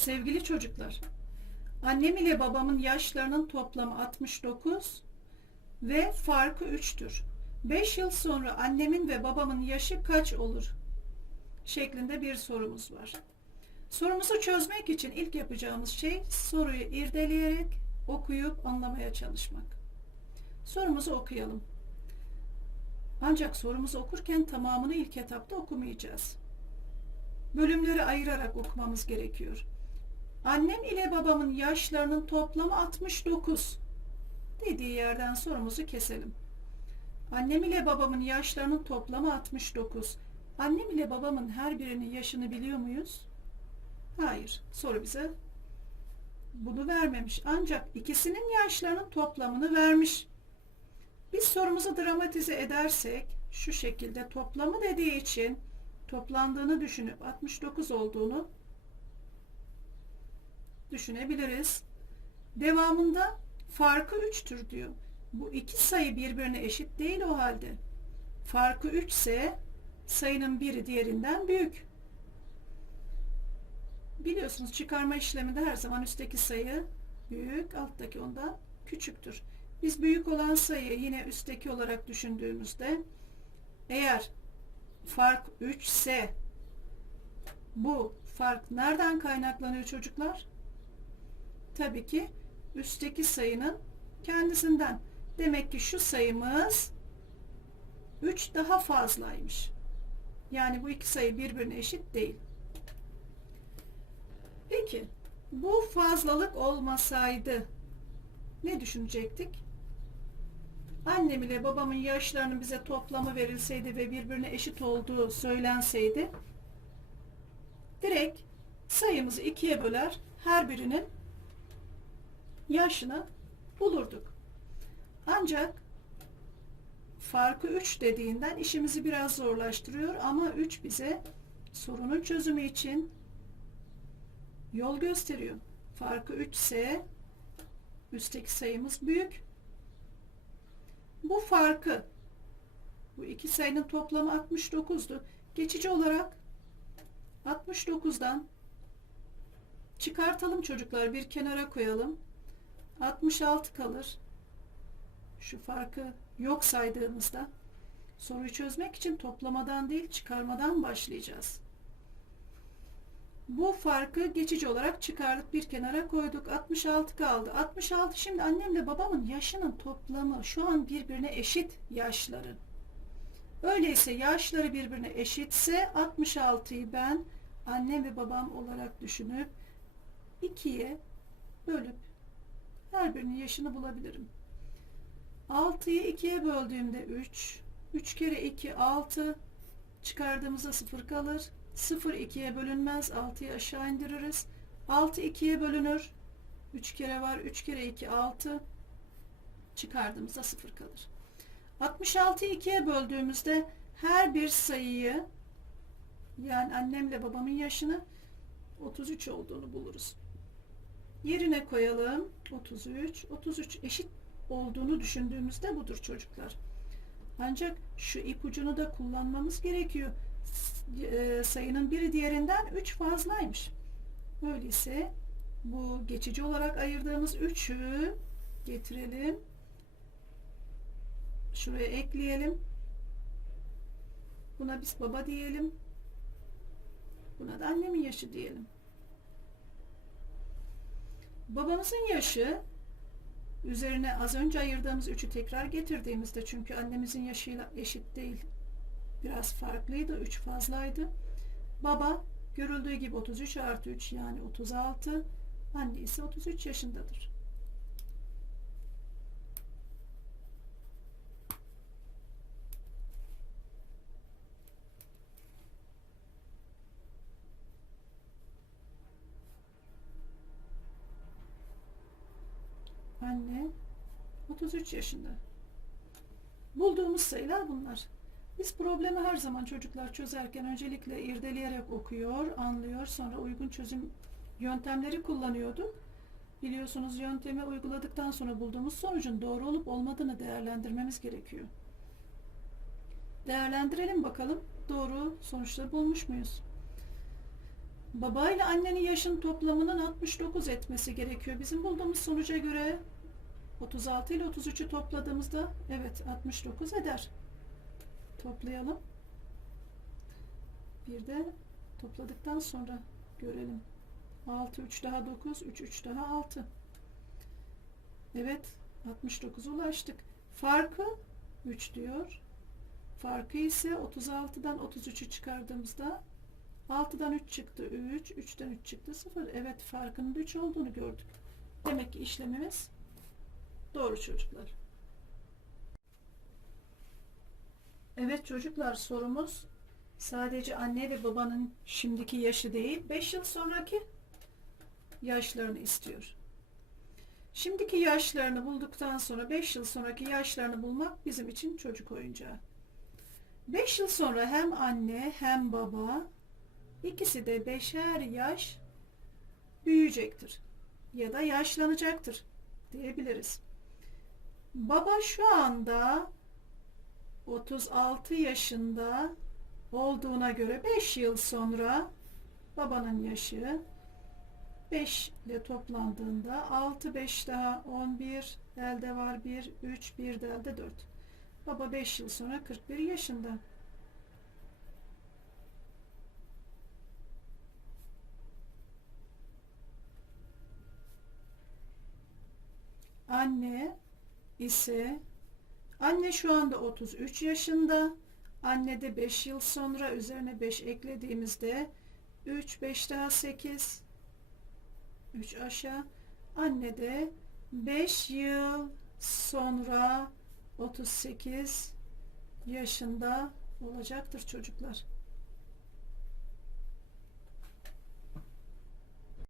Sevgili çocuklar, annem ile babamın yaşlarının toplamı 69 ve farkı 3'tür. 5 yıl sonra annemin ve babamın yaşı kaç olur? Şeklinde bir sorumuz var. Sorumuzu çözmek için ilk yapacağımız şey soruyu irdeleyerek okuyup anlamaya çalışmak. Sorumuzu okuyalım. Ancak sorumuzu okurken tamamını ilk etapta okumayacağız. Bölümleri ayırarak okumamız gerekiyor. Annem ile babamın yaşlarının toplamı 69 dediği yerden sorumuzu keselim. Annem ile babamın yaşlarının toplamı 69. Annem ile babamın her birinin yaşını biliyor muyuz? Hayır. Soru bize bunu vermemiş. Ancak ikisinin yaşlarının toplamını vermiş. Biz sorumuzu dramatize edersek şu şekilde toplamı dediği için toplandığını düşünüp 69 olduğunu düşünebiliriz. Devamında farkı 3'tür diyor. Bu iki sayı birbirine eşit değil o halde. Farkı 3 ise sayının biri diğerinden büyük. Biliyorsunuz çıkarma işleminde her zaman üstteki sayı büyük, alttaki ondan küçüktür. Biz büyük olan sayıyı yine üstteki olarak düşündüğümüzde eğer fark 3 ise bu fark nereden kaynaklanıyor çocuklar? Tabii ki üstteki sayının kendisinden. Demek ki şu sayımız 3 daha fazlaymış. Yani bu iki sayı birbirine eşit değil. Peki bu fazlalık olmasaydı ne düşünecektik? Annem ile babamın yaşlarının bize toplamı verilseydi ve birbirine eşit olduğu söylenseydi direkt sayımızı ikiye böler her birinin yaşını bulurduk. Ancak farkı 3 dediğinden işimizi biraz zorlaştırıyor ama 3 bize sorunun çözümü için yol gösteriyor. Farkı 3 ise üstteki sayımız büyük. Bu farkı bu iki sayının toplamı 69'du. Geçici olarak 69'dan çıkartalım çocuklar bir kenara koyalım. 66 kalır. Şu farkı yok saydığımızda soruyu çözmek için toplamadan değil çıkarmadan başlayacağız. Bu farkı geçici olarak çıkardık bir kenara koyduk. 66 kaldı. 66 şimdi annemle babamın yaşının toplamı şu an birbirine eşit yaşları. Öyleyse yaşları birbirine eşitse 66'yı ben annem ve babam olarak düşünüp 2'ye bölüp birinin yaşını bulabilirim. 6'yı 2'ye böldüğümde 3. 3 kere 2 6. Çıkardığımızda 0 kalır. 0 2'ye bölünmez. 6'yı aşağı indiririz. 6 2'ye bölünür. 3 kere var. 3 kere 2 6. Çıkardığımızda 0 kalır. 66'yı 2'ye böldüğümüzde her bir sayıyı yani annemle babamın yaşını 33 olduğunu buluruz. Yerine koyalım. 33. 33 eşit olduğunu düşündüğümüzde budur çocuklar. Ancak şu ipucunu da kullanmamız gerekiyor. E, sayının biri diğerinden 3 fazlaymış. Öyleyse bu geçici olarak ayırdığımız 3'ü getirelim. Şuraya ekleyelim. Buna biz baba diyelim. Buna da annemin yaşı diyelim. Babamızın yaşı üzerine az önce ayırdığımız üçü tekrar getirdiğimizde çünkü annemizin yaşıyla eşit değil. Biraz farklıydı. 3 fazlaydı. Baba görüldüğü gibi 33 artı 3 yani 36. Anne ise 33 yaşındadır. Anne 33 yaşında. Bulduğumuz sayılar bunlar. Biz problemi her zaman çocuklar çözerken öncelikle irdeleyerek okuyor, anlıyor, sonra uygun çözüm yöntemleri kullanıyorduk. Biliyorsunuz yöntemi uyguladıktan sonra bulduğumuz sonucun doğru olup olmadığını değerlendirmemiz gerekiyor. Değerlendirelim bakalım doğru sonuçları bulmuş muyuz? Babayla annenin yaşın toplamının 69 etmesi gerekiyor. Bizim bulduğumuz sonuca göre 36 ile 33'ü topladığımızda evet 69 eder. Toplayalım. Bir de topladıktan sonra görelim. 6 3 daha 9 3 3 daha 6. Evet 69'a ulaştık. Farkı 3 diyor. Farkı ise 36'dan 33'ü çıkardığımızda 6'dan 3 çıktı 3, 3'ten 3 çıktı 0. Evet farkının 3 olduğunu gördük. Demek ki işlemimiz doğru çocuklar. Evet çocuklar sorumuz sadece anne ve babanın şimdiki yaşı değil 5 yıl sonraki yaşlarını istiyor. Şimdiki yaşlarını bulduktan sonra 5 yıl sonraki yaşlarını bulmak bizim için çocuk oyuncağı. 5 yıl sonra hem anne hem baba ikisi de beşer yaş büyüyecektir ya da yaşlanacaktır diyebiliriz. Baba şu anda 36 yaşında olduğuna göre 5 yıl sonra babanın yaşı 5 ile toplandığında 6 5 daha 11 elde var 1 3 1 de elde 4. Baba 5 yıl sonra 41 yaşında. Anne ise anne şu anda 33 yaşında. Anne de 5 yıl sonra üzerine 5 eklediğimizde 3 5 daha 8 3 aşağı. Anne de 5 yıl sonra 38 yaşında olacaktır çocuklar.